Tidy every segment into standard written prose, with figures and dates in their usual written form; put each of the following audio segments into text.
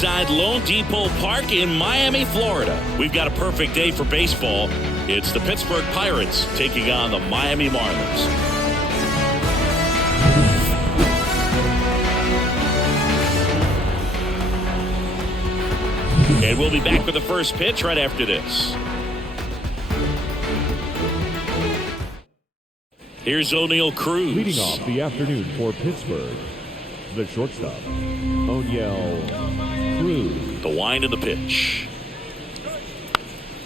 inside Lone Depot Park in Miami, Florida. We've got a perfect day for baseball. It's the Pittsburgh Pirates taking on the Miami Marlins. And we'll be back with the first pitch right after this. Here's O'Neal Cruz. Leading off the afternoon for Pittsburgh, the shortstop, O'Neal Cruz. The wind of the pitch.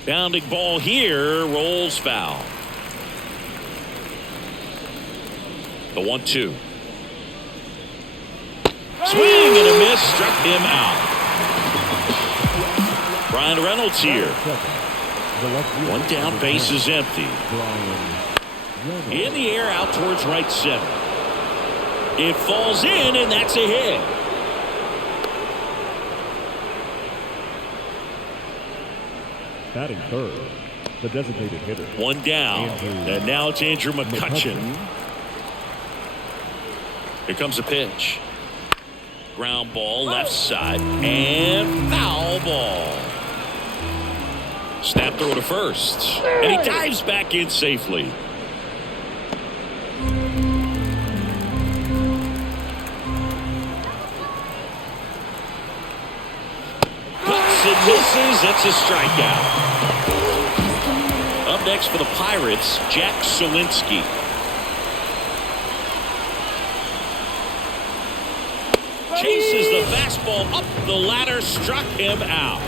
Bounding ball here, rolls foul. The 1-2. Swing and a miss, struck him out. Brian Reynolds here. One down, base is empty. In the air, out towards right center. It falls in, and that's a hit. Batting third, the designated hitter. One down, and now it's Andrew McCutchen. Here comes a pitch. Ground ball, left side, and foul ball. Snap throw to first, and he dives back in safely. It misses. It's a strikeout. Up next for the Pirates, Jack Suwinski. Chases the fastball up the ladder, struck him out.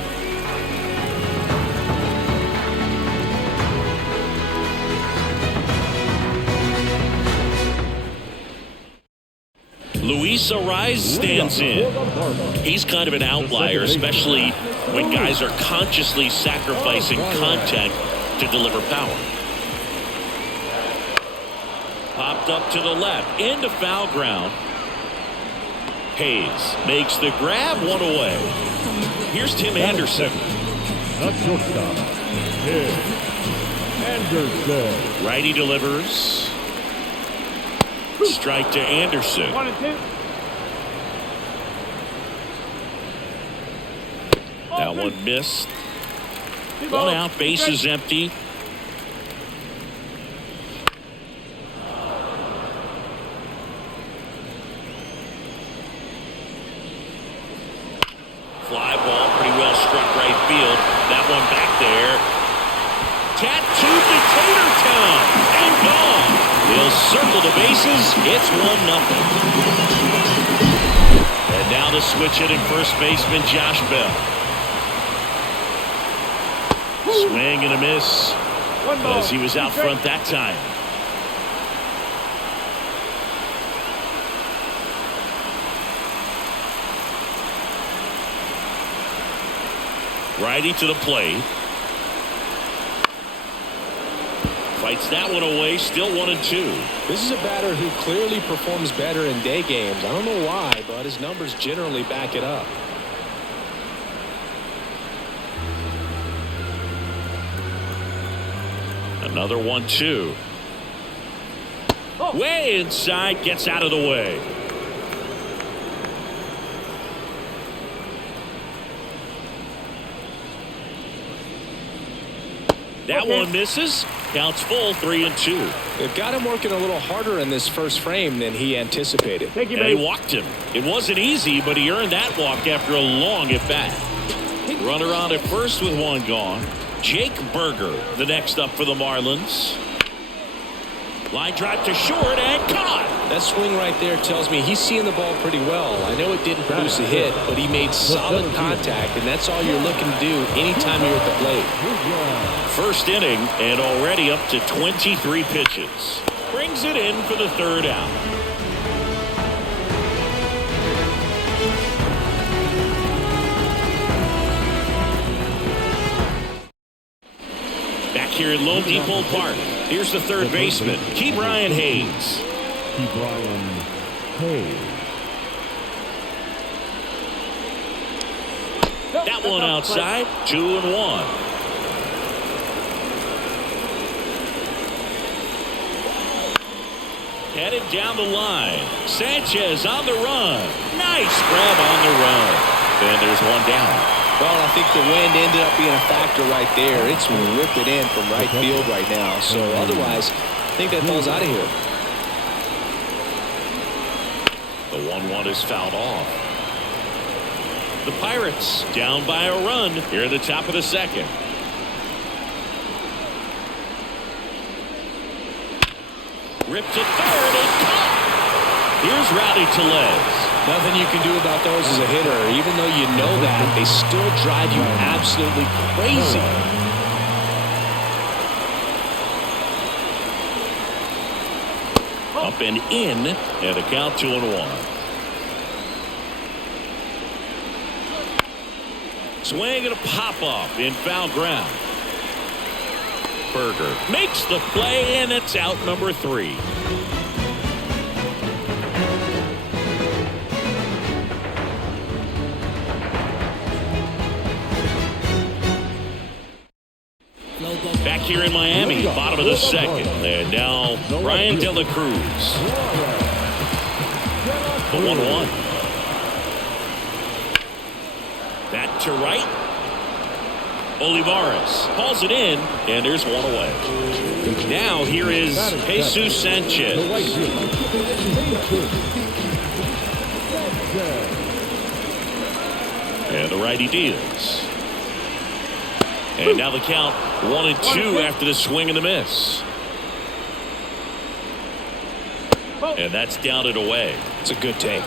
Luis Ariz stands in. He's kind of an outlier, especially when guys are consciously sacrificing contact to deliver power. Popped up to the left, into foul ground. Hayes makes the grab, one away. Here's Tim Anderson. The shortstop, Tim Anderson. Righty delivers. Strike to Anderson. 1-2. That one missed. One out, base is empty. Fly ball, pretty well struck right field. That one back there. Tattooed to Tatertown and gone. He'll circle the bases. It's 1-0. And now the switch hitting first baseman Josh Bell. Swing and a miss as he was out front that time. Righty to the plate. Fights that one away, still 1-2. This is a batter who clearly performs better in day games. I don't know why, but his numbers generally back it up. Another 1-2. Way inside, gets out of the way. That one misses. Counts full, 3-2. They've got him working a little harder in this first frame than he anticipated. Thank you, And he walked him. It wasn't easy, but he earned that walk after a long at bat. Runner on at first with one gone. Jake Berger, the next up for the Marlins. Line drive to short and caught. That swing right there tells me he's seeing the ball pretty well. I know it didn't produce a hit, but he made solid contact, and that's all you're looking to do anytime you're at the plate. First inning, and already up to 23 pitches. Brings it in for the third out. Back here at Lone Depot Park, here's the third baseman, Ke'Bryan Hayes. Ke'Bryan Hayes. That one outside, 2-1. Headed down the line. Sanchez on the run. Nice grab on the run. And there's one down. Well, I think the wind ended up being a factor right there. It's ripping in from right field right now. So otherwise, I think that falls out of here. The 1-1 is fouled off. The Pirates down by a run here at the top of the second. Ripped to third and caught. Here's Rowdy Tellez. Nothing you can do about those as a hitter. Even though you know that, they still drive you absolutely crazy. Up and in, and the count 2-1. Swing and a pop-up in foul ground. Berger makes the play, and it's out number 3. Back here in Miami, bottom of the second. And now Ryan De La Cruz. The 1-1. Back to right. Olivares hauls it in, and there's one away. Now here is Jesus Sanchez. And the righty deals. And now the count 1-2 after the swing and the miss. And that's down and away. It's a good take.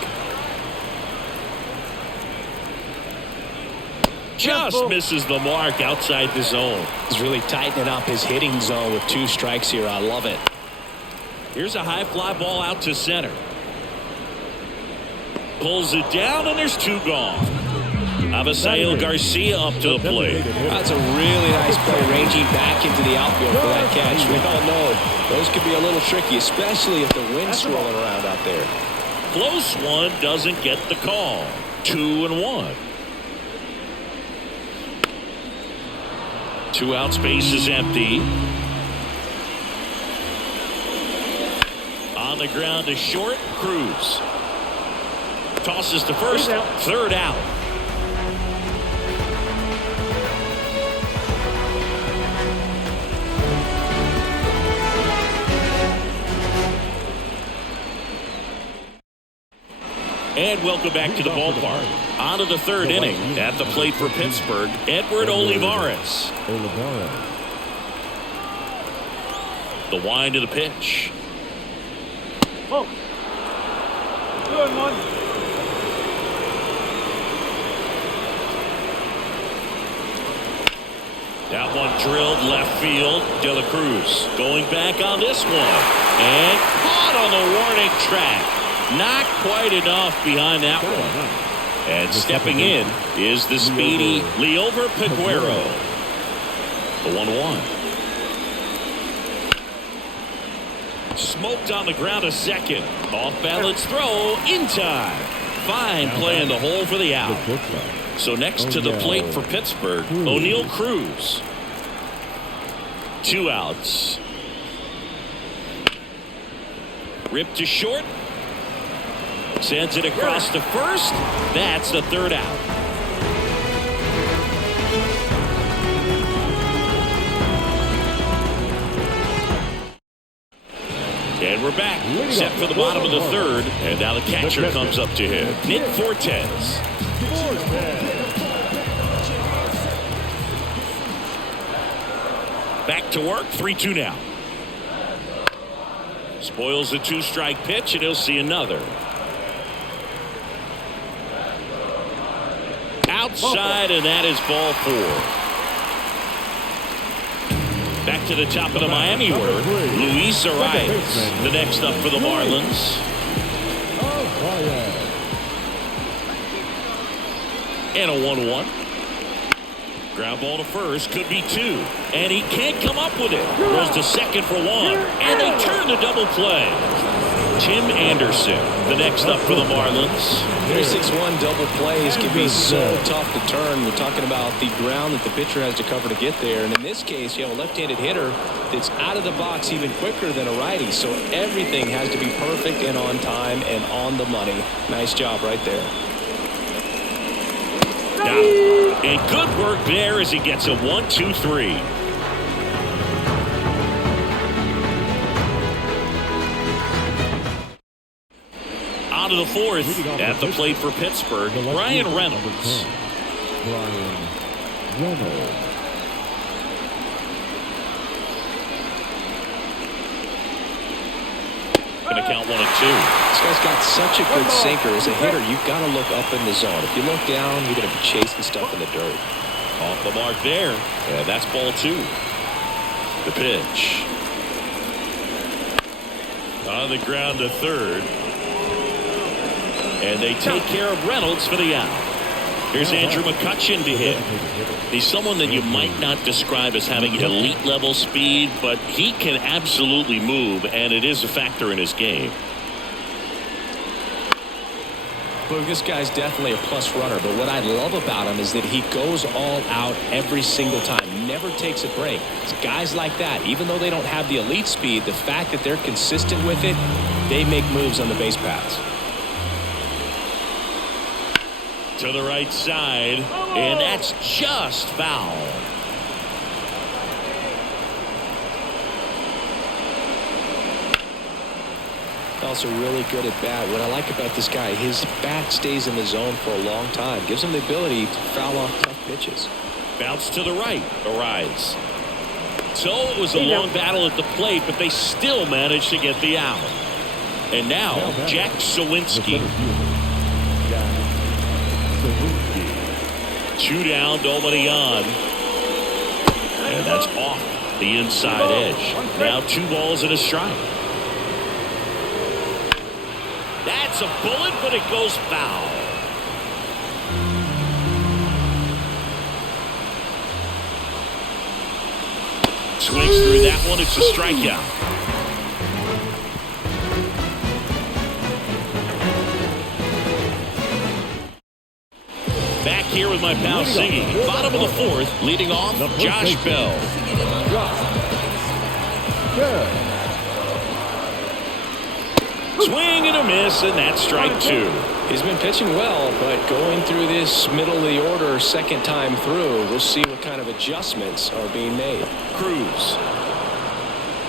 Just misses the mark outside the zone. He's really tightening up his hitting zone with 2 strikes here. I love it. Here's a high fly ball out to center. Pulls it down, and there's 2 gone. Avisail Garcia up to the plate. That's a really nice play, ranging back into the outfield for that catch. We all know those could be a little tricky, especially if the wind's swirling around out there. Close one, doesn't get the call. 2-1. 2 out, space is empty. On the ground to short, Cruz. Tosses to first, third out. And welcome back to the ballpark. On to the third inning. At the plate for Pittsburgh, Edward Olivares. The wind of the pitch. Oh. Good one. That one drilled left field. De La Cruz going back on this one. And caught on the warning track. Not quite enough behind that one. And stepping in is the speedy Liover Peguero. The 1-1. Smoked on the ground a second. Off balance throw in time. Fine play in the hole for the out. So next to the plate for Pittsburgh, O'Neal Cruz. 2 outs. Ripped to short. Sends it across to first. That's the third out. And we're back. Set for the bottom of the third. And now the catcher comes up to him. Nick Fortes. Back to work. 3-2 now. Spoils the 2-strike pitch, and he'll see another. Outside, and that is ball 4. Back to the top of the Miami order. Luis Arias, the next up for the Marlins. And a 1-1. Ground ball to first, could be 2. And he can't come up with it. Goes to second for 1. And they turn the double play. Tim Anderson, the next up for the Marlins. 3-6-1 double plays can be so tough to turn. We're talking about the ground that the pitcher has to cover to get there. And in this case, you have a left-handed hitter that's out of the box even quicker than a righty. So everything has to be perfect and on time and on the money. Nice job right there. Got it. And good work there as he gets a 1-2-3. On to the fourth. At the plate for Pittsburgh, Brian Reynolds. Brian Reynolds. Going to count 1-2. This guy's got such a good sinker. As a hitter, you've got to look up in the zone. If you look down, you're going to be chasing stuff in the dirt. Off the mark there. And that's ball 2. The pitch. On the ground to third. And they take care of Reynolds for the out. Here's Andrew McCutchen to hit. He's someone that you might not describe as having elite level speed, but he can absolutely move, and it is a factor in his game. Look, this guy's definitely a plus runner, but what I love about him is that he goes all out every single time, never takes a break. It's guys like that, even though they don't have the elite speed, the fact that they're consistent with it, they make moves on the base paths. To the right side, and that's just foul. Also really good at bat. What I like about this guy, his bat stays in the zone for a long time. Gives him the ability to foul off tough pitches. Bounce to the right, Arise. So it was a long battle at the plate, but they still managed to get the out. And now, Jack Sawinski. 2 down, nobody on. And that's off the inside edge. Now 2 balls and a strike. That's a bullet, but it goes foul. Swings through that one. It's a strikeout. Back here with my pal singing. Bottom of the fourth, leading off, Josh Bell. Swing and a miss, and that's strike 2. He's been pitching well, but going through this middle of the order second time through, we'll see what kind of adjustments are being made. Cruz.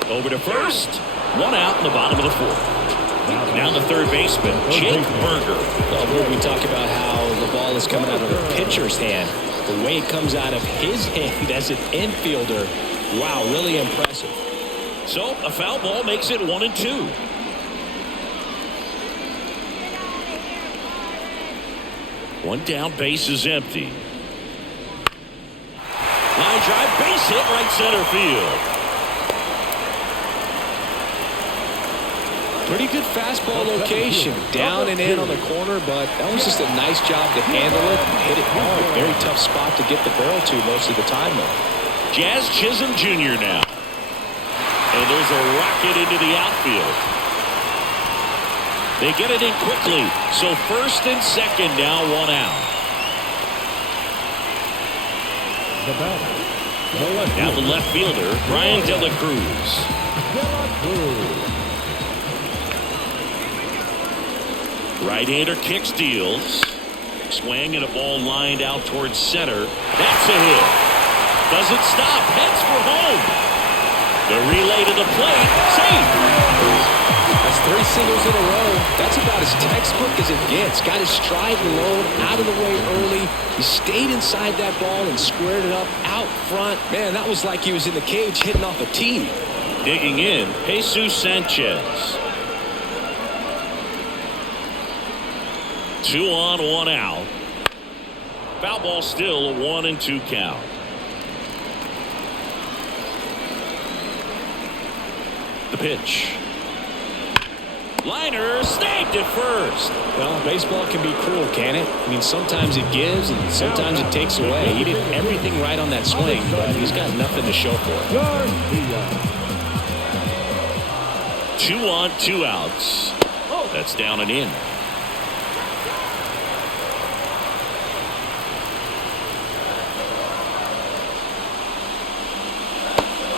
Over to first. 1 out in the bottom of the fourth. Now the third baseman, Jake Burger. Well, we talk about how the ball is coming out of the pitcher's hand. The way it comes out of his hand as an infielder, wow, really impressive. So a foul ball makes it 1-2. One down, base is empty. Line drive, base hit, right center field. Pretty good fastball location, down and in on the corner, but that was just a nice job to handle it and hit it hard. Very tough spot to get the barrel to most of the time, though. Jazz Chisholm Jr. now. And there's a rocket into the outfield. They get it in quickly, so first and second now, 1 out. Now the left fielder, Brian De La Cruz. Right-hander kick steals. Swing and a ball lined out towards center. That's a hit. Doesn't stop. Heads for home. The relay to the plate. Safe. That's 3 singles in a row. That's about as textbook as it gets. Got his stride low, out of the way early. He stayed inside that ball and squared it up out front. Man, that was like he was in the cage hitting off a tee. Digging in, Jesus Sanchez. 2 on, 1 out. Foul ball still, a 1-2 count. The pitch. Liner snagged at first. Well, baseball can be cruel, can it? I mean, sometimes it gives and sometimes it takes away. He did everything right on that swing, but he's got nothing to show for it. 2 on, 2 outs. That's down and in.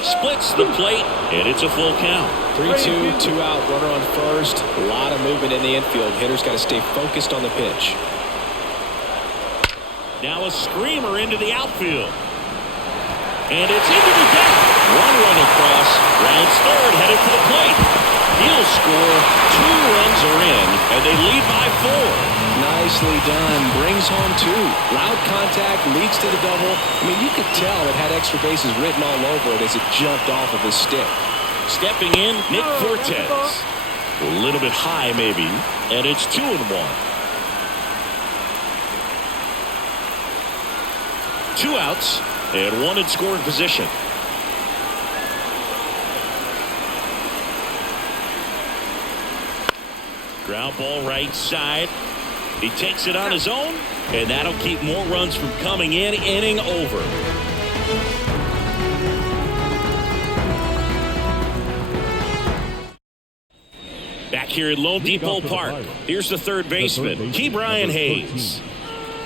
Splits the plate, and it's a full count. 3-2, 2 out, runner on first. A lot of movement in the infield. Hitter's got to stay focused on the pitch. Now a screamer into the outfield. And it's into the deck. One run across. Rounds third, headed for the plate. He'll score. 2 runs are in, and they lead by 4. Nicely done. Brings home 2. Loud contact, leads to the double. I mean, you could tell it had extra bases written all over it as it jumped off of his stick. Stepping in, Nick Fortes. A little bit high, maybe. And it's 2-1. 2 outs, and 1 in scoring position. Ground ball right side. He takes it on his own, and that'll keep more runs from coming in. Inning over. Back here at Lone Depot Park, here's the third baseman, Key Brian Hayes.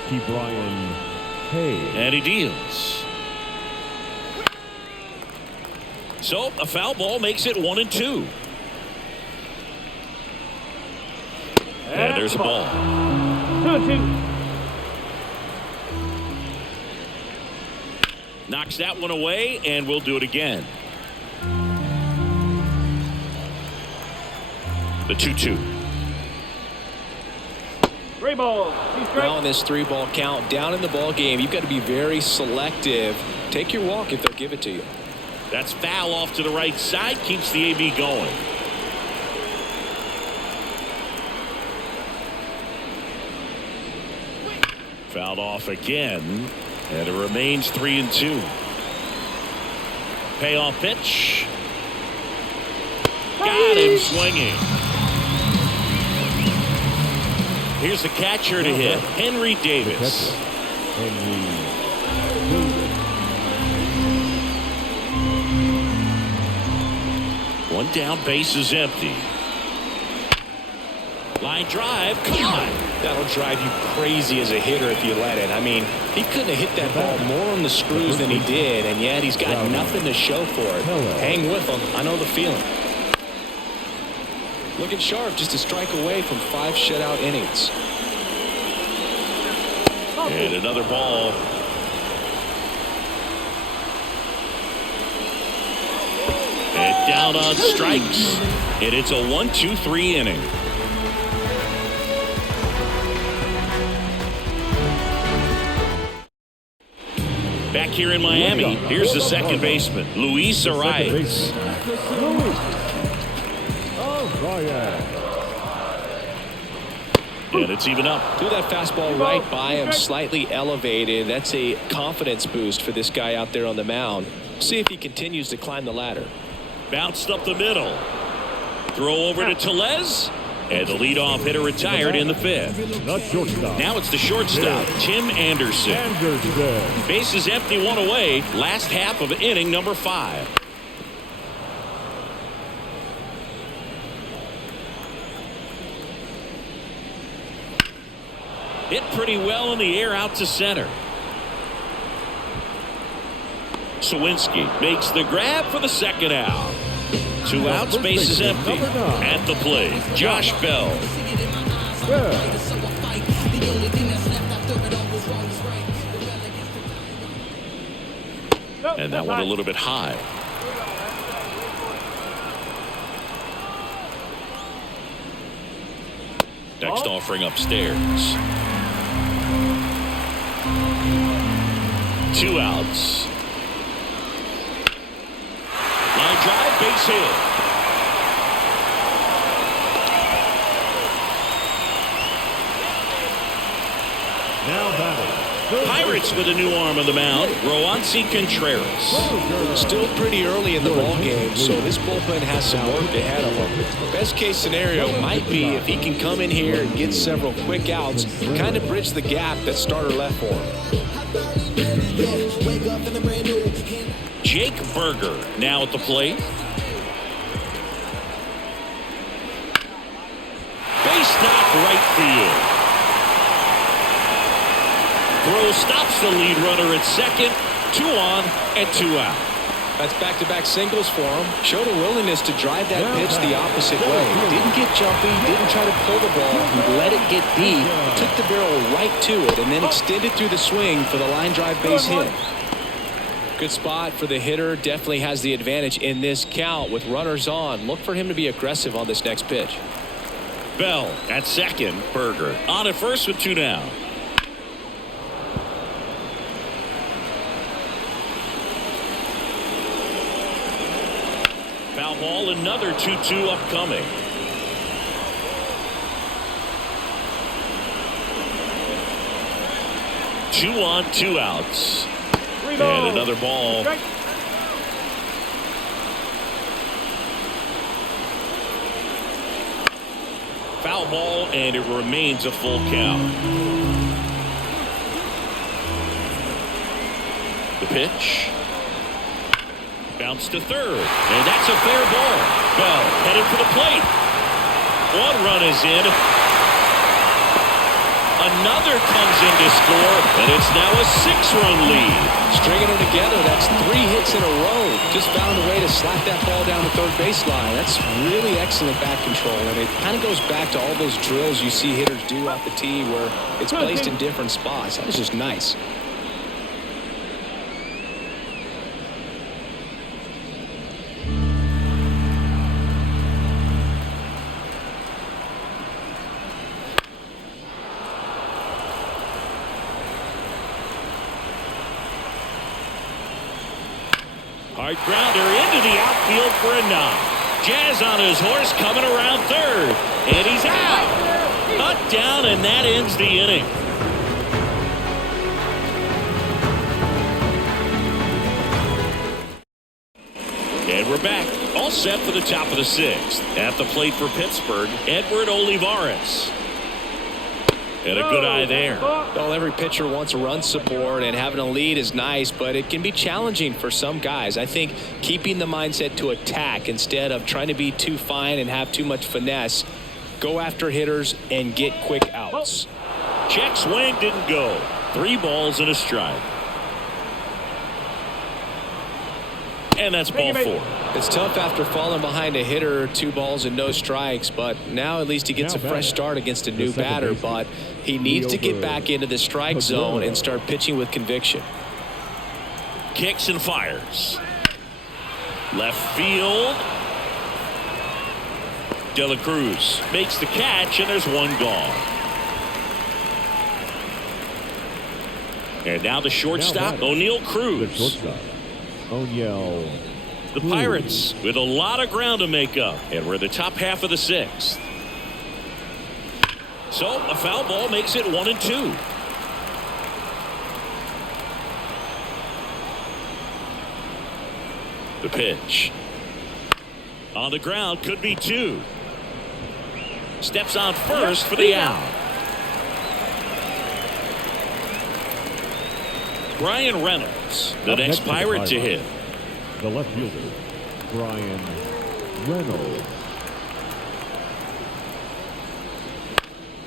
Key Brian Hayes. And he deals. So a foul ball makes it 1-2. And there's a ball. 2-2. Knocks that one away, and we'll do it again. The 2-2. 3 balls. 2 strikes. Now in this 3-ball count, down in the ball game, you've got to be very selective. Take your walk if they'll give it to you. That's foul off to the right side. Keeps the AB going. Fouled off again, and it remains 3-2. Payoff pitch. Got him swinging. Here's the catcher to hit, Henry Davis. One down, base is empty. Line drive, come on. That'll drive you crazy as a hitter if you let it. I mean, he couldn't have hit that ball more on the screws than he did, and yet he's got nothing to show for it. Hang with him. I know the feeling. Looking sharp, just a strike away from 5 shutout innings. And another ball. And down on strikes. And it's a 1-2-3 inning. Back here in Miami, here's the second baseman, Luis Arias. And it's even up. Threw that fastball right by him, slightly elevated. That's a confidence boost for this guy out there on the mound. See if he continues to climb the ladder. Bounced up the middle. Throw over to Tellez. And the leadoff hitter retired in the 5th. Now it's the shortstop, Tim Anderson. Bases empty, 1 away. Last half of inning number 5. Hit pretty well in the air out to center. Sawinski makes the grab for the second out. 2 outs, bases empty. At the plate, Josh Bell. And that one a little bit high. Next offering upstairs. 2 outs. Line drive, base hit. Now batting. Pirates with a new arm on the mound, Roansy Contreras. Still pretty early in the ball game, so this bullpen has some work ahead of him. Best case scenario might be if he can come in here and get several quick outs, kind of bridge the gap that starter left for him. Jake Berger now at the plate. Base knock right field. Throw stops the lead runner at second. 2 on and 2 out. That's back-to-back singles for him. Showed a willingness to drive that pitch the opposite way. Didn't get jumpy, didn't try to pull the ball. He let it get deep, took the barrel right to it, and then extended through the swing for the line drive base hit. Good spot for the hitter. Definitely has the advantage in this count with runners on. Look for him to be aggressive on this next pitch. Bell at second. Berger on at first with 2 down. Foul ball, another 2-2 upcoming. Two on, 2 outs. And another ball. Foul ball, and it remains a full count. The pitch. Bounce to third, and that's a fair ball. Bell headed for the plate. 1 run is in. Another comes in to score, and it's now a 6-run lead. Stringing them together, that's 3 hits in a row. Just found a way to slap that ball down the third baseline. That's really excellent bat control, and it kind of goes back to all those drills you see hitters do off the tee where it's placed in different spots. That was just nice. Hard grounder into the outfield for a knock. Jazz on his horse coming around third. And he's out. Cut down, and that ends the inning. And we're back. All set for the top of the 6th. At the plate for Pittsburgh, Edward Olivares. And a good eye there. Well, every pitcher wants a run support, and having a lead is nice, but it can be challenging for some guys. I think keeping the mindset to attack instead of trying to be too fine and have too much finesse. Go after hitters and get quick outs. Check swing didn't go. 3 balls and a strike. And that's ball 4. It's tough after falling behind a hitter, 2 balls and no strikes, but now at least he gets a fresh start against a new batter, but he needs to get back into the strike zone and start pitching with conviction. Kicks and fires. Left field. De La Cruz makes the catch, and there's 1 gone. And now the shortstop, O'Neal Cruz. The Pirates with a lot of ground to make up, and we're in the top half of the 6th. So a foul ball makes it 1-2. The pitch on the ground, could be 2. Steps on first for the out. Brian Reynolds, the next Pirate to hit. The left fielder, Brian Reynolds.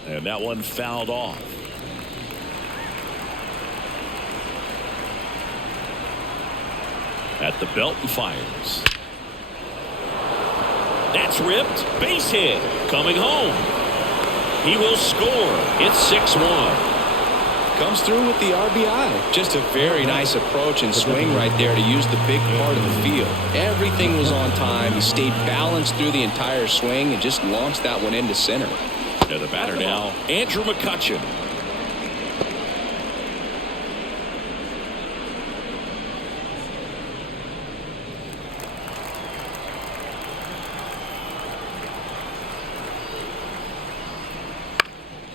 And that one fouled off. At the belt and fires. That's ripped. Base hit. Coming home. He will score. It's 6-1. Comes through with the RBI. Just a very nice approach and swing right there to use the big part of the field. Everything was on time. He stayed balanced through the entire swing and just launched that one into center. And the batter now, Andrew McCutchen.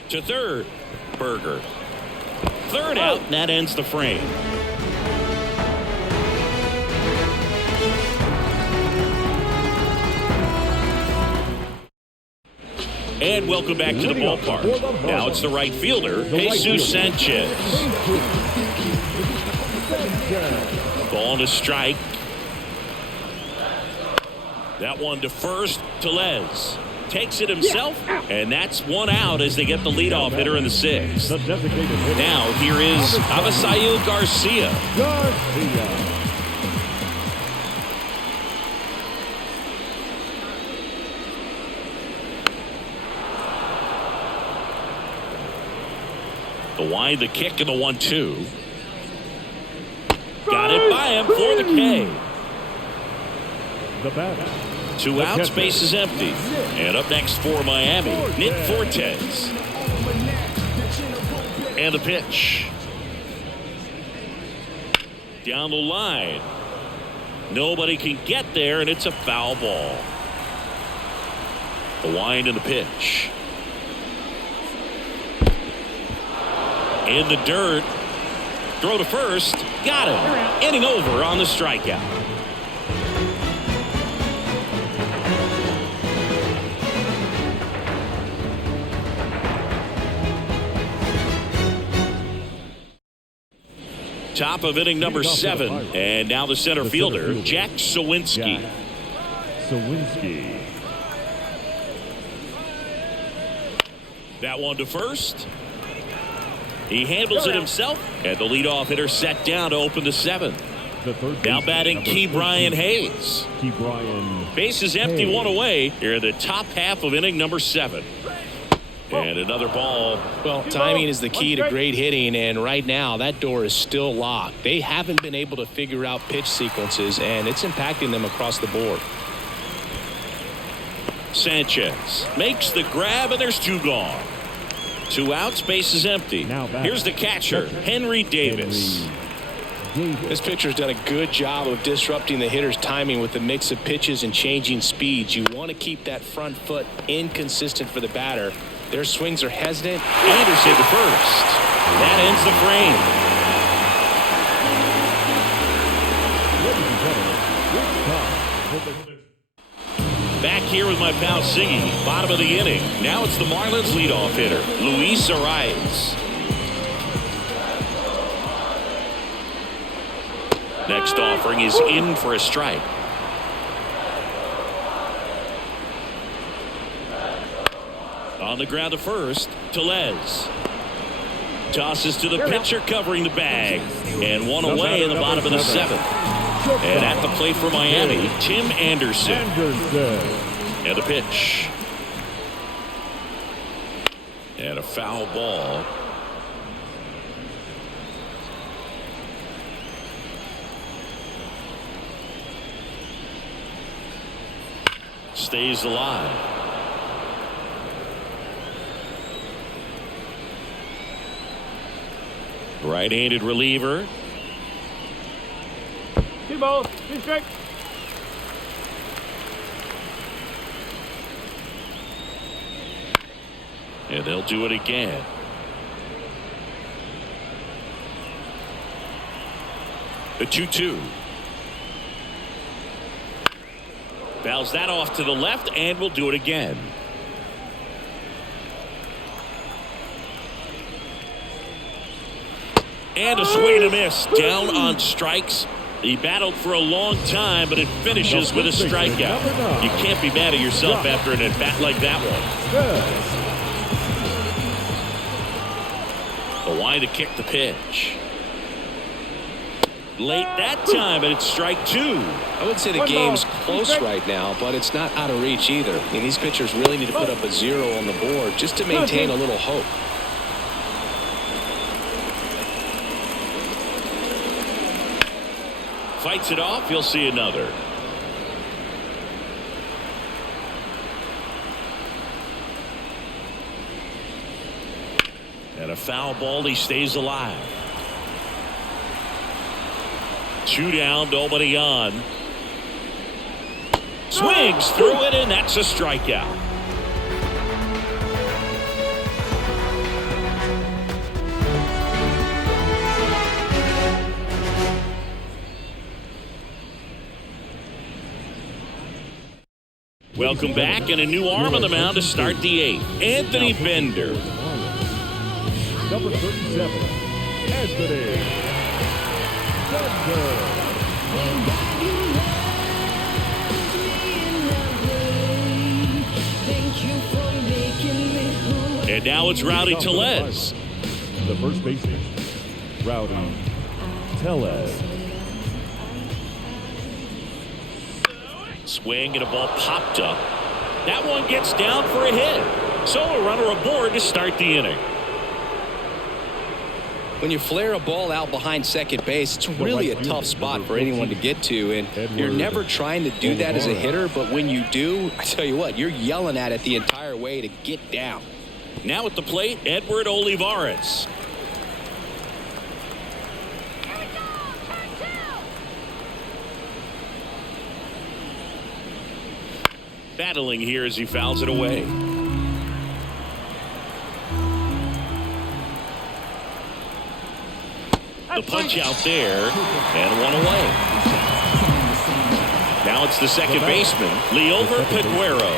To third, Berger. Third out, and that ends the frame. And welcome back to the ballpark. Now it's the right fielder, Jesus Sanchez. Ball to strike. That one to first, Tellez. Takes it himself, and that's 1 out as they get the leadoff hitter in the 6th. Now here is Avisail Garcia. The wind, the kick, and the 1-2. Got it by him for the K. The batter. 2 outs, base is empty. And up next for Miami, Nick Fortes. And the pitch. Down the line. Nobody can get there, and it's a foul ball. The wind and the pitch. In the dirt. Throw to first. Got him. Inning over on the strikeout. Top of inning number 7. And now the center fielder, Jack Sawinski. Sawinski. That one to first. He handles it himself, and the leadoff hitter set down to open the 7th. Now batting Key Brian Hayes. Key Brian. Base is empty, 1 away here in the top half of inning number 7. And another ball. Well, timing is the key to great hitting, and right now that door is still locked. They haven't been able to figure out pitch sequences, and it's impacting them across the board. Sanchez makes the grab, and there's 2 gone. 2 outs, base is empty. Here's the catcher, Henry Davis. This pitcher's done a good job of disrupting the hitter's timing with the mix of pitches and changing speeds. You want to keep that front foot inconsistent for the batter. Their swings are hesitant. Anderson to first. That ends the frame. Back here with my pal Siggy, bottom of the inning. Now it's the Marlins leadoff hitter, Luis Arias. Next offering is in for a strike. On the ground to first, Tellez. Tosses to the pitcher covering the bag. And 1 away in the bottom of the 7th. And at the plate for Miami, Tim Anderson. And the pitch. And a foul ball. Stays alive. Right-handed reliever. 2 balls, 2 strikes. And they'll do it again. The 2-2. Fouls that off to the left, and we'll do it again. And a swing and a miss. Down on strikes. He battled for a long time, but it finishes with a strikeout. You can't be mad at yourself after an at-bat like that one. The wind to kick the pitch. Late that time, and it's strike 2. I would say the game's close right now, but it's not out of reach either. I mean, these pitchers really need to put up a 0 on the board just to maintain a little hope. Fights it off, you'll see another. And a foul ball, he stays alive. 2 down, nobody on. Swings through it, and that's a strikeout. Welcome back, and a new arm on the mound to start the 8th. Anthony Bender. Number 37, Anthony Bender. And now it's Rowdy Tellez. The first baseman, Rowdy Tellez. Swing and a ball popped up. That one gets down for a hit. So a runner aboard to start the inning. When you flare a ball out behind second base, it's really a tough spot for anyone to get to, and you're never trying to do that as a hitter, but when you do, I tell you what, you're yelling at it the entire way to get down. Now at the plate, Edward Olivares. Battling here as he fouls it away. The punch out there, and one away. Now it's the second baseman, Liover Peguero.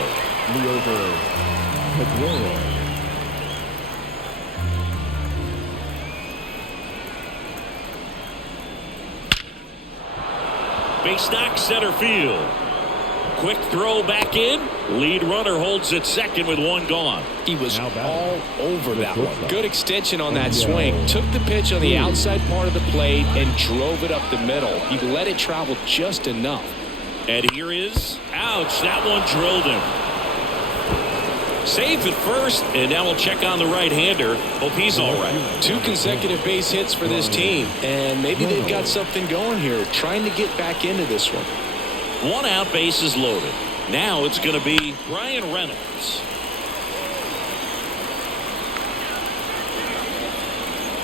Base knock center field. Quick throw back in. Lead runner holds at second with one gone. He was all over that one. Good extension on that swing. Took the pitch on the outside part of the plate and drove it up the middle. He let it travel just enough. And here is, ouch, that one drilled him. Safe at first, and now we'll check on the right-hander. Hope he's all right. 2 consecutive base hits for this team, and maybe they've got something going here, trying to get back into this one. 1 out, bases loaded. Now it's going to be Brian Reynolds.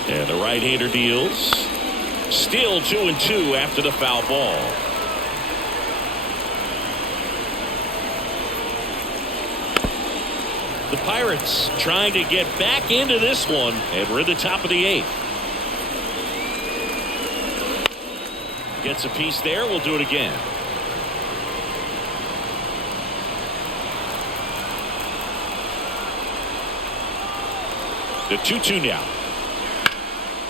And the right-hander deals. Still 2-2 after the foul ball. The Pirates trying to get back into this one, and we're at the top of the 8th. Gets a piece there. We'll do it again. The 2-2 now.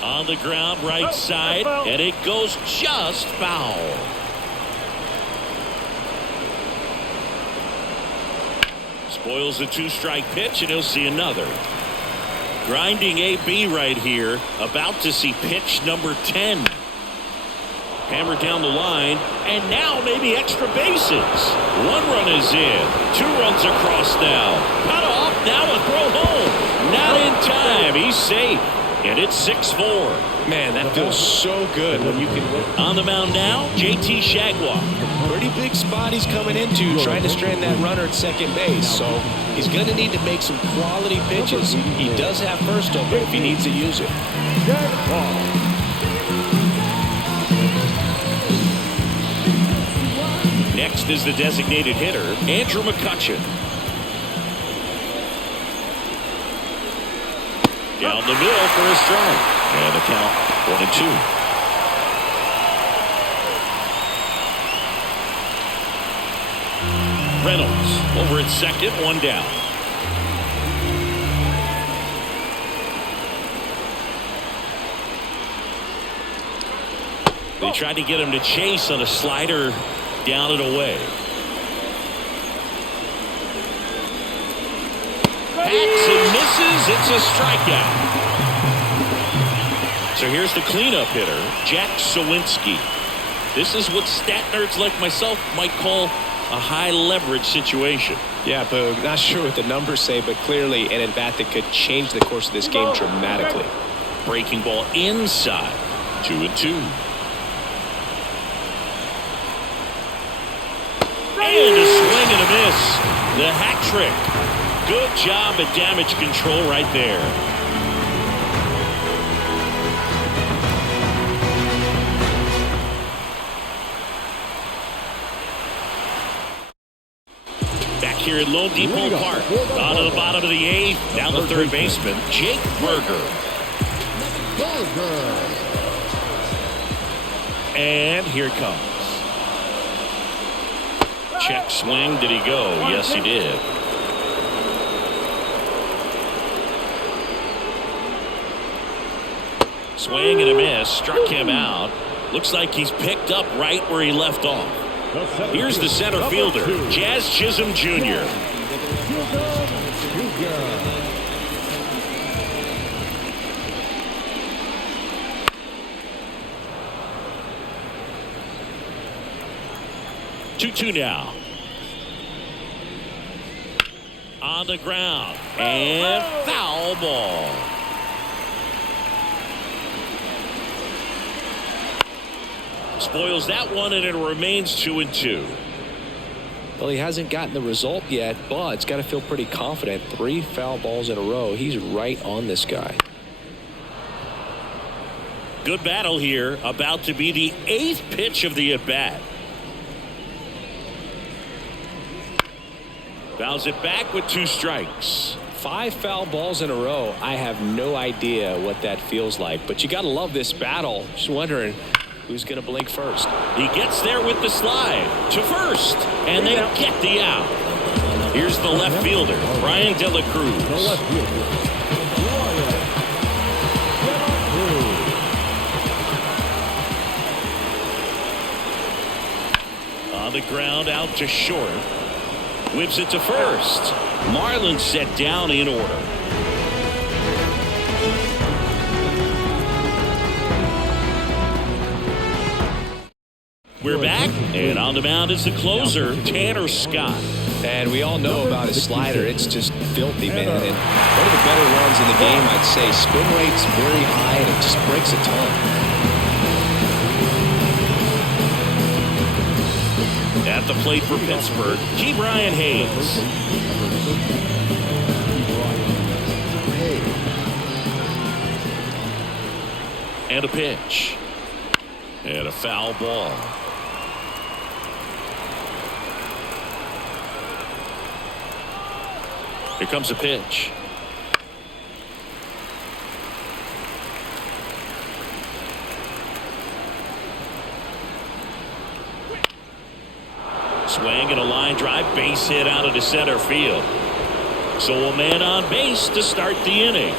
On the ground, right side, and it goes just foul. Spoils the 2-strike pitch, and he'll see another. Grinding AB right here, about to see pitch number 10. Hammered down the line, and now maybe extra bases. 1 run is in. 2 runs across now. Cut off, now a throw home. Not in time. He's safe. And it's 6-4. Man, that feels so good when you can. On the mound now, JT Shagwar. Pretty big spot he's coming into, trying to strand that runner at second base. So he's going to need to make some quality pitches. He does have first open if he needs to use it. Next is the designated hitter, Andrew McCutchen. Down the middle for a strike. And the count 1-2. Reynolds over at second, 1 down. They tried to get him to chase on a slider down and away. Hacks and misses. It's a strikeout. So here's the cleanup hitter, Jack Sawinski. This is what stat nerds like myself might call a high leverage situation. Yeah, Boog, not sure what the numbers say, but clearly an at-bat that could change the course of this game dramatically. Breaking ball inside. 2-2. And a swing and a miss. The hat trick. Good job at damage control right there. Back here at Lone Depot Park. On to the bottom of the 8th. Down the third baseman, Jake Burger. And here it comes. Check swing. Did he go? Yes, he did. Swing and a miss. Struck him out. Looks like he's picked up right where he left off. Here's the center fielder, Jazz Chisholm Jr. Two now. On the ground. And foul ball. spoils that one, and it remains 2-2. Well, he hasn't gotten the result yet, but it's got to feel pretty confident. 3 foul balls in a row. He's right on this guy. Good battle here. About to be the 8th pitch of the at-bat. Fouls it back with 2 strikes. 5 foul balls in a row. I have no idea what that feels like, but you got to love this battle. Just wondering who's going to blink first. He gets there with the slide to first, and they get the out. Here's the left fielder, Brian De La Cruz. On the ground, out to short. Whips it to first. Marlins set down in order. We're back, and on the mound is the closer, Tanner Scott. And we all know about his slider. It's just filthy, man. And one of the better ones in the game, I'd say. Spin rate's very high, and it just breaks a ton. At the plate for Pittsburgh, Ke'Bryan Hayes. And a pitch. And a foul ball. Here comes a pitch. Swing and a line drive, base hit out of the center field. So a man on base to start the inning.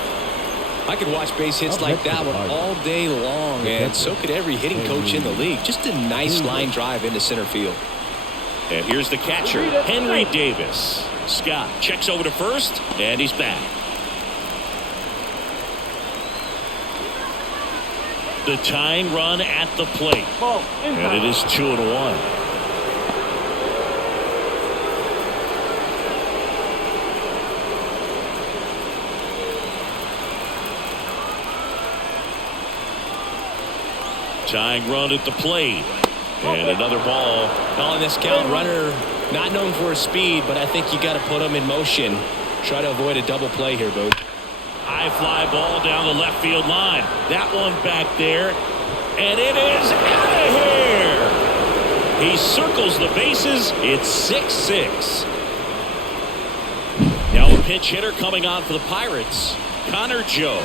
I could watch base hits like that one all day long, and so could every hitting coach in the league. Just a nice line drive into center field. And here's the catcher, Henry Davis. Scott checks over to first, and he's back. The tying run at the plate. And it is 2-1. Tying run at the plate. And another ball. On this count, runner not known for his speed, but I think you got to put him in motion. Try to avoid a double play here, Boo. High fly ball down the left field line. That one back there. And it is out of here. He circles the bases. It's 6-6. Now a pinch hitter coming on for the Pirates, Connor Joe.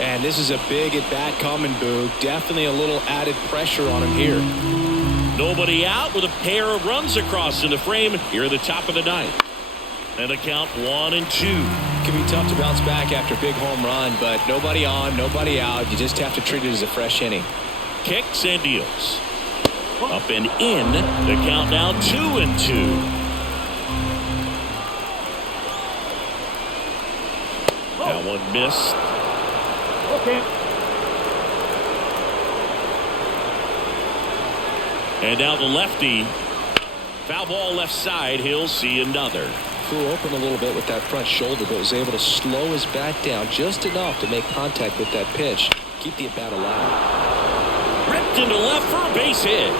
And this is a big at-bat coming, Boo. Definitely a little added pressure on him here. Nobody out with a pair of runs across in the frame here at the top of the ninth. And a count 1-2. It can be tough to bounce back after a big home run, but nobody on, nobody out. You just have to treat it as a fresh inning. Kicks and deals. Up and in. The count now 2-2. That one missed. Okay. And now the lefty. Foul ball left side. He'll see another. Flew open a little bit with that front shoulder, but was able to slow his bat down just enough to make contact with that pitch. Keep the at-bat alive. Ripped into left for a base hit.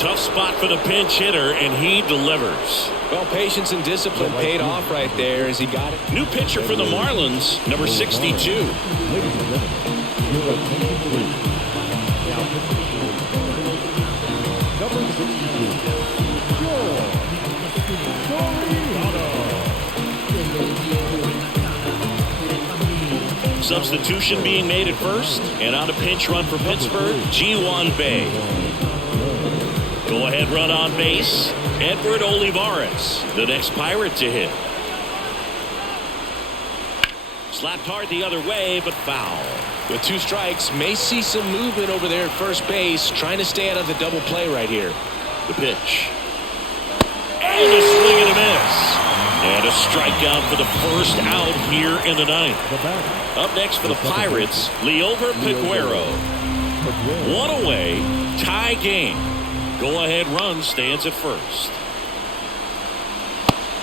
Tough spot for the pinch hitter, and he delivers. Well, patience and discipline paid off right there as he got it. New pitcher for the Marlins, number 62. Substitution being made at first, and on a pinch run for Pittsburgh, Ji-Hwan Bae. Go ahead run on base, Edward Olivares, the next Pirate to hit. Slapped hard the other way, but foul. With 2 strikes, may see some movement over there at first base, trying to stay out of the double play right here. The pitch. And a swing and a miss. And a strikeout for the first out here in the ninth. Up next for the Pirates, Liover Peguero. One away, tie game. Go-ahead run stands at first.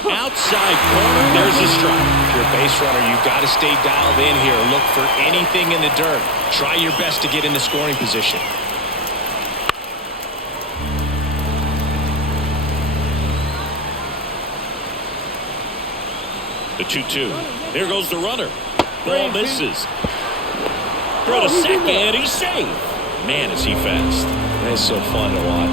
Outside corner, there's a strike. If you're a base runner, you've got to stay dialed in here. Look for anything in the dirt. Try your best to get into scoring position. The 2-2. Here goes the runner. Ball misses. Throw to second. He's safe. Man, is he fast. That's so fun to watch.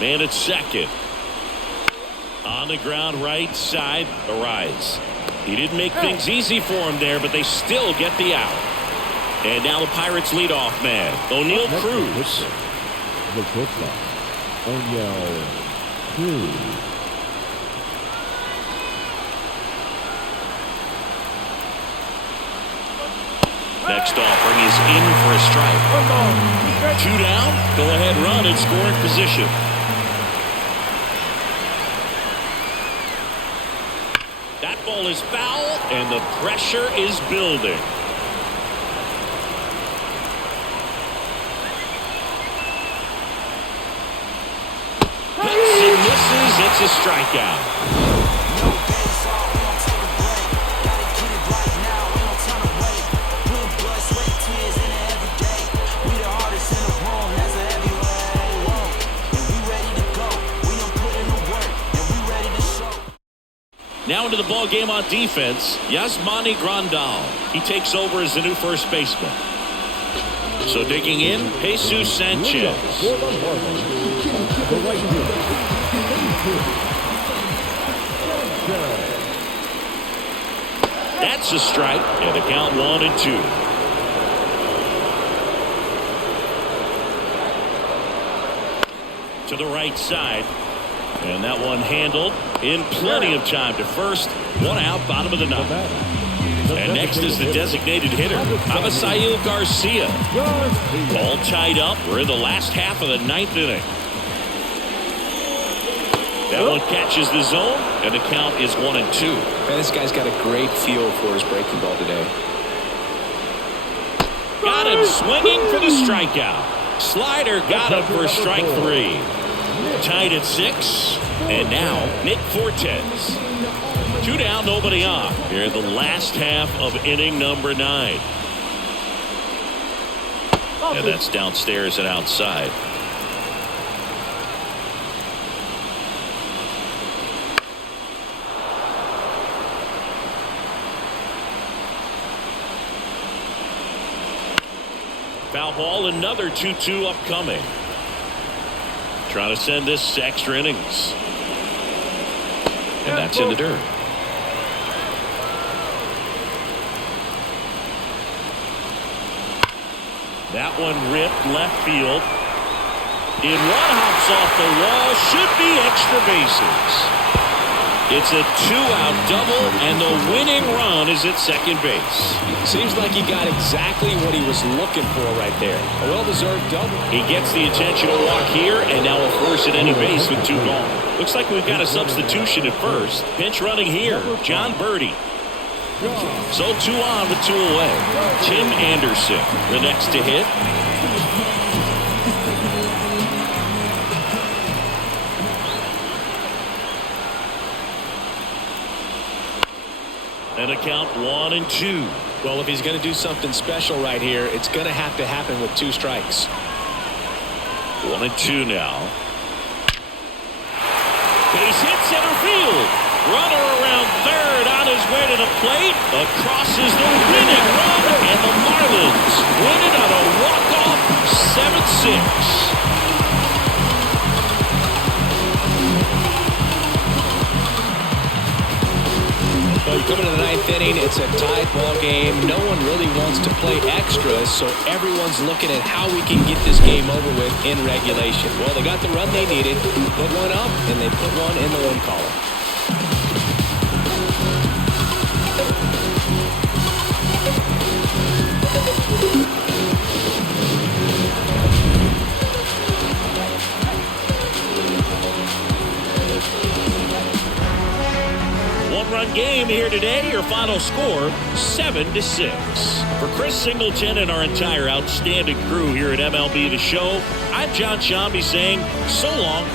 Man at second. On the ground, right side, Arise. He didn't make things easy for him there, but they still get the out. And now the Pirates leadoff man, O'Neal Cruz. The shortstop, O'Neal Cruz. Next offering is in for a strike. 2 down. Go ahead run in scoring position. That ball is foul, and the pressure is building. Hits and misses. It's a strikeout. Now into the ball game on defense, Yasmani Grandal. He takes over as the new first baseman. So digging in, Jesus Sanchez. That's a strike, and the count 1-2. To the right side. And that one handled in plenty of time to first. 1 out, bottom of the 9th. And next is the designated hitter, Avisail Garcia. All tied up. We're in the last half of the 9th inning. That one catches the zone, and the count is 1-2. Man, this guy's got a great feel for his breaking ball today. Got him swinging for the strikeout. Slider got him for strike 3. Tied at 6, and now Nick Fortes. 2 down, nobody on. Here in the last half of inning number 9. And that's downstairs and outside. Foul ball, another 2-2 upcoming. Trying to send this to extra innings. And that's in the dirt. That one ripped left field. In one hops off the wall. Should be extra bases. It's a 2-out double, and the winning run is at second base. Seems like he got exactly what he was looking for right there. A well-deserved double. He gets the intentional walk here, and now will force at any base with 2 gone. Looks like we've got a substitution at first. Pinch running here, John Birdie. So 2 on with 2 away. Tim Anderson, the next to hit. And a count 1-2. Well, if he's going to do something special right here, it's going to have to happen with 2 strikes. 1-2 now. Base hit center field. Runner around third on his way to the plate. Across is the winning run, and the Marlins win it on a walk-off 7-6. Coming to the 9th inning, it's a tied ball game. No one really wants to play extras, so everyone's looking at how we can get this game over with in regulation. Well, they got the run they needed, put one up, and they put one in the win column. One-run game here today. Your final score, 7-6. For Chris Singleton and our entire outstanding crew here at MLB The Show, I'm John Shambi saying so long